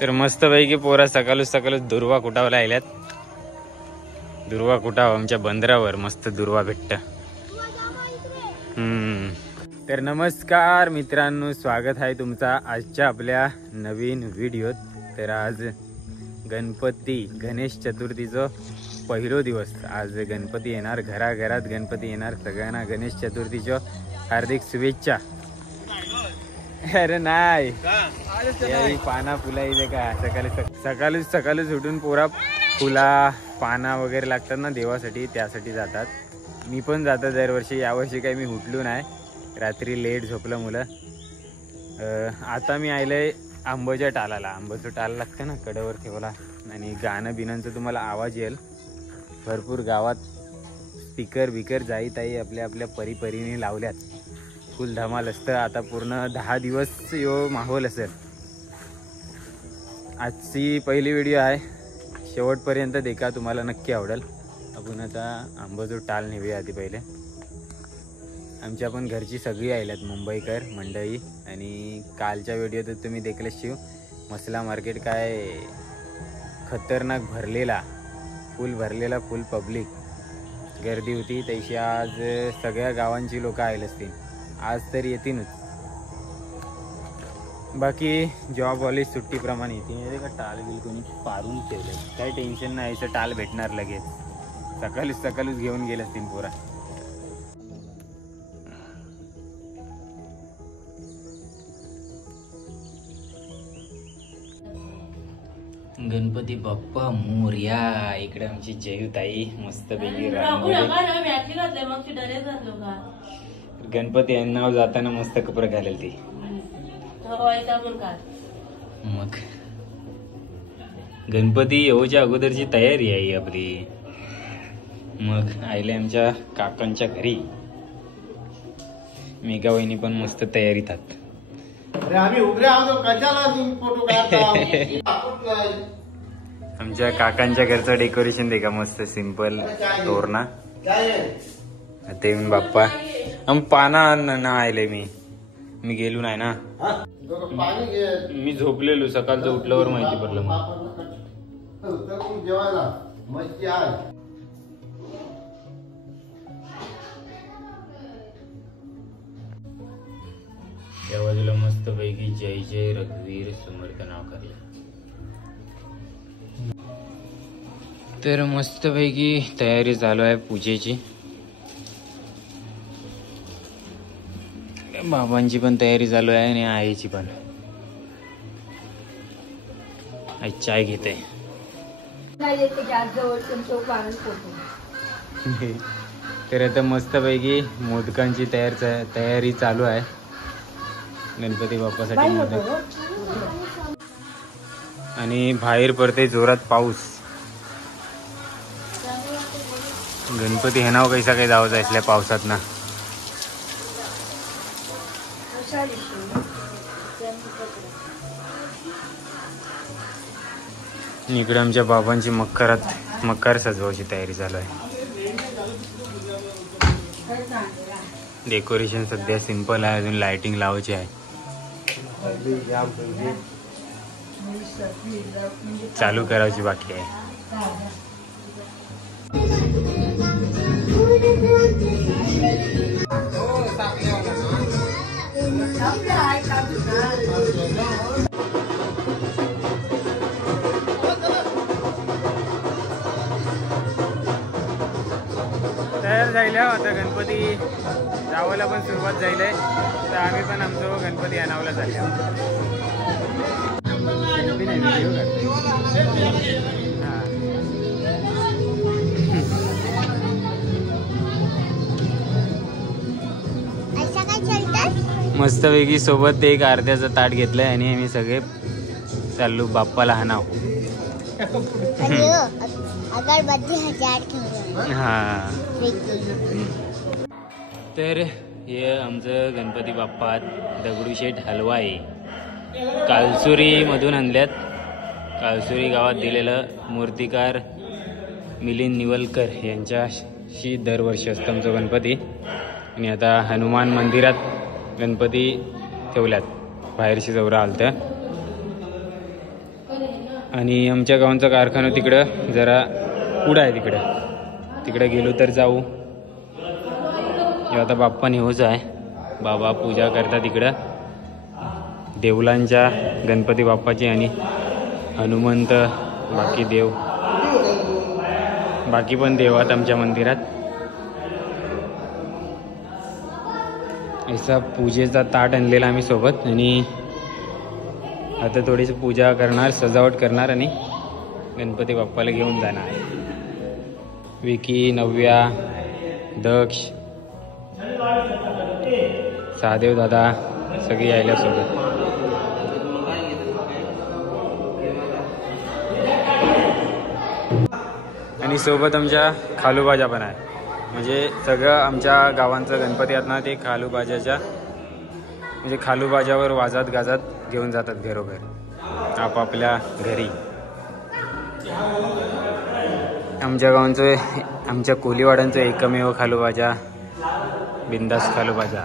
तर मस्त पैकी पोरा सकाळच दुर्वा कुटावला आल्यात. दुर्वा कुटाव आमच्या बंदरावर मस्त दुर्वा भेटत. तर नमस्कार मित्रांनो, स्वागत आहे तुमचा आजच्या आपल्या नवीन व्हिडिओत. तर आज गणेश चतुर्थीचं पहिलो दिवस. आज गणपती येणार, घराघरात गणपती येणार. सगळ्यांना गणेश चतुर्थीच्या हार्दिक शुभेच्छा. अरे नाही पाना फुला इथे का सकाळीच उठून पोरा फुला पाना वगैरे लागतात ना देवासाठी, त्यासाठी जातात. मी पण जातो दरवर्षी. यावर्षी काही मी उठलो नाही, रात्री लेट झोपलं मुलं. आता मी आलोय आंबोच्या टालाला. आंबोचं टाल लागतं ना कडेवर ठेवला. आणि गाणं बिनांचं तुम्हाला आवाज येईल. भरपूर गावात स्पीकर बिकर जाईत आहे आपल्या आपल्या परीने लावल्यात. फुल धमाल असतं. आता पूर्ण 10 दिवस यो माहोल असेल. आजची पहिली व्हिडिओ आहे, शेवटपर्यंत देखा, तुम्हाला नक्की आवडेल. आपण आता आंबोजो टाल नेऊया. आधी पहिले आमच्या पण घरची सगळी आल्यात, मुंबईकर मंडळी. आणि कालच्या व्हिडिओत तुम्ही देखले शिव मसला मार्केट काय खतरनाक भरलेला, फुल पब्लिक गर्दी होती. तशी आज सगळ्या गावांची लोक आले असतील. आज तर येतीलच. बाकी जॉबवाली सुट्टीप्रमाणे येते का. टाल बिल कोणी पारून ठेवले, काही टेन्शन नाही. असं टाल भेटणार लगेच. सकाळीच घेऊन गेले असतील पोरा. गणपती बाप्पा मोरया. इकडे आमची जयूताई मस्त पैकी गणपती यांना जाताना मस्त कपडे घालेल ती. मग गणपती येऊच्या अगोदरची तयारी आहे आपली. मग आईले आमच्या काकांच्या घरी मेघा वहिनी पण मस्त तयारीत आहेत. आमच्या काकांच्या घरचं डेकोरेशन देखा मस्त सिंपल तोरणा. ते बाप्पा पाना ना आले. मी गेलो नाही ना, मी झोपलेलो. सकाळचं उठल्यावर माहिती पडलं. त्या बाजूला मस्त पैकी जय जय रघुवीर समर्थ नाव करले. तर मस्त पैकी तयारी चालू आहे पूजेची. बाबांची पण तयारी चालू आहे आणि आईची पण. आई चाय घेते. तर आता मस्त पैकी मोदकांची तयारी चालू आहे गणपती बाप्पासाठी. मोदक. आणि बाहेर पडते जोरात पाऊस. गणपती हे नाव कैसा काही जावं असल्या पावसात ना. इकडे आमच्या बाबांची मकर सजवायची तयारी चालू आहे. डेकोरेशन सध्या सिंपल आहे, अजून लाइटिंग लावायची आहे. चालू करायची बाकी आहे. तयार झाले आता गणपती जावायला पण सुरुवात झाली. तर आम्ही पण आमचं गणपती आणावला झाले. मस्तपैकी सोबत एक अर्ध्याचं ताट घेतलंय आणि आम्ही सगळे चाललो बाप्पाला हाणाव. हा. तर हे आमचं गणपती बाप्पा दगडूशेठ हलवाई कालसुरी मधून आणल्यात. कालसुरी गावात दिलेलं मूर्तिकार मिलिंद निवलकर यांच्याशी दरवर्षी असतं आमचं गणपती. आणि आता हनुमान मंदिरात गणपती ठेवल्यात. बाहेरशी जवळ आलतं. आणि आमच्या गावांचा कारखाना तिकडं जरा पुढं आहे, तिकडे गेलो तर जाऊ. आता बाप्पा नेऊच आहे, बाबा पूजा करतात तिकडं देवलांच्या, गणपती बाप्पाची आणि हनुमंत, बाकी देव, बाकी पण देवात आमच्या मंदिरात. असा पूजेचा ताट आणलेला आम्ही सोबत आणि आता थोडीशी पूजा करणार, सजावट करणार आणि गणपती बाप्पाला घेऊन जाणार. विकी, नव्या, दक्ष, सहादेव दादा सगळी यायला सोबत. आणि सोबत आमच्या खालूबाजा पण आहे. म्हणजे सगळं आमच्या गावांचं गणपती आहेत ना, ते खालूबाजाच्या म्हणजे खालूबाजावर वाजत गाजत घेऊन जातात घरोघर आपापल्या घरी. आमच्या गावांचं, आमच्या कोलीवाड्यांचं एकमेव खालूबाजा, बिंदास खालूबाजा.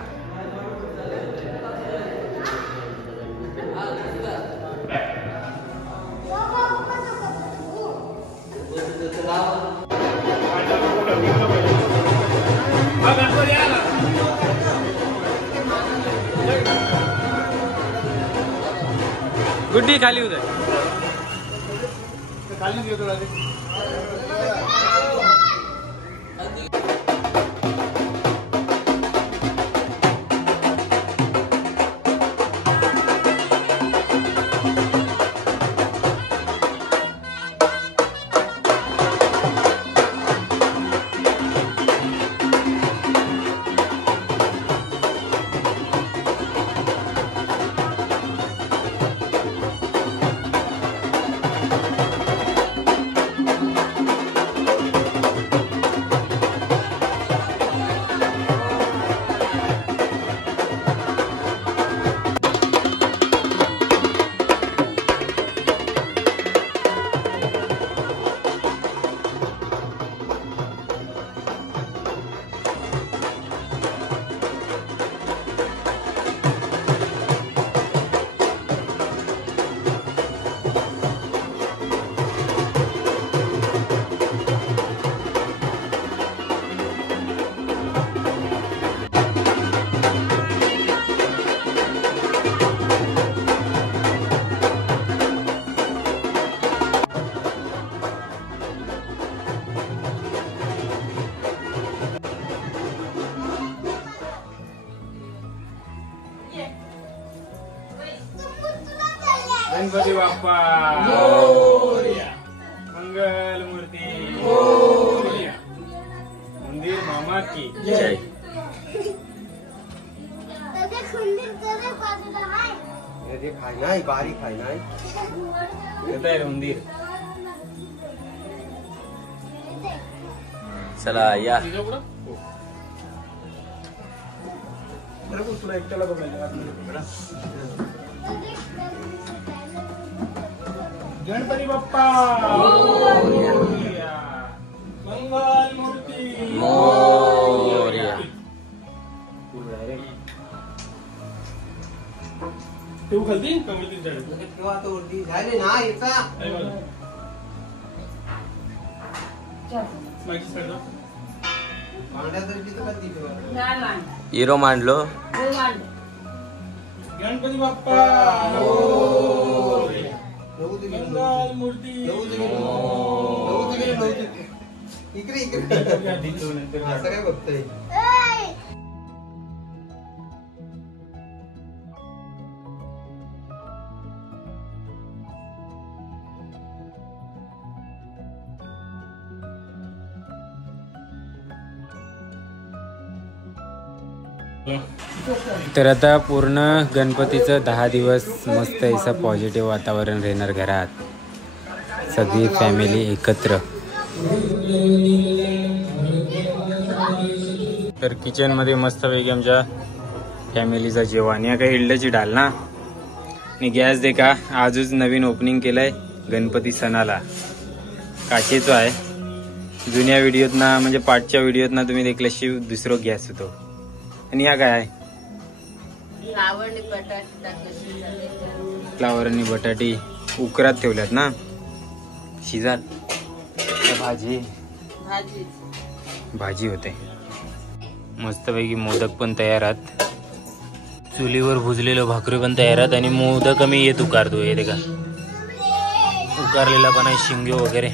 गुड्डी खाली उधर गणपती बाप्पा मोरया, मंगल मूर्ती मोरया, मंदिर मामा की जय. बारीक आहे नाही मंदिर. चला या. तुला एकट्याला बघायला गणपती बाप्पा मोरया, मंगल मूर्ती मोरया. तू खालती कमलती किंवा तो वरती झाले ना याचा हिरो मांडलो. गणपती बाप्पा मोरया, मंगल मूर्ती इकडे इकडे असं काय बघतोय. तर आता पूर्ण गणपतीचं 10 दिवस मस्त असं पॉझिटिव्ह वातावरण राहणार घरात, सगळी फॅमिली एकत्र. तर किचनमध्ये मस्तपैकी आमच्या फॅमिलीचं जेवण. या काही इडल्याची डाल ना, आणि गॅस दे का आजच नवीन ओपनिंग केलंय गणपती सणाला, काचेचं आहे. जुन्या व्हिडिओत ना म्हणजे पाठच्या व्हिडिओत ना तुम्ही देखल्याशी दुसरा गॅस होतो. आणि या काय आहे फ्लावर आणि बटाटी उकरात ठेवल्यात ना. शिजाल भाजी भाजी भाजी होते. मस्तपैकी मोदक पण तयार आहेत. चुलीवर भुजलेलं भाकरी पण तयार आहेत आणि मोदक मी येत उकारतो. हे का उकारलेला पण आहे शिंगे वगैरे.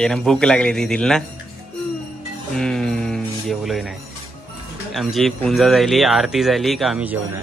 यानं भूक लागली दिदील ना. जेवलोय नाही. आमची पूजा झाली, आरती झाली का आम्ही जेवणार.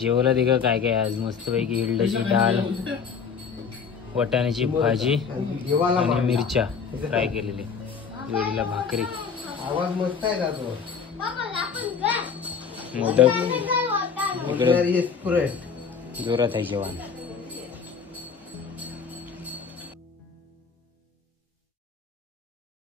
जेवला दिगा काय काय आज मस्तपैकी हिरड्याची डाळ, वाटाण्याची भाजी आणि मिरच्या फ्राय केलेली, जोडीला भाकरी, आवाज मस्त आहे दादो. मोदक इकडे जोरात आहे जेवण.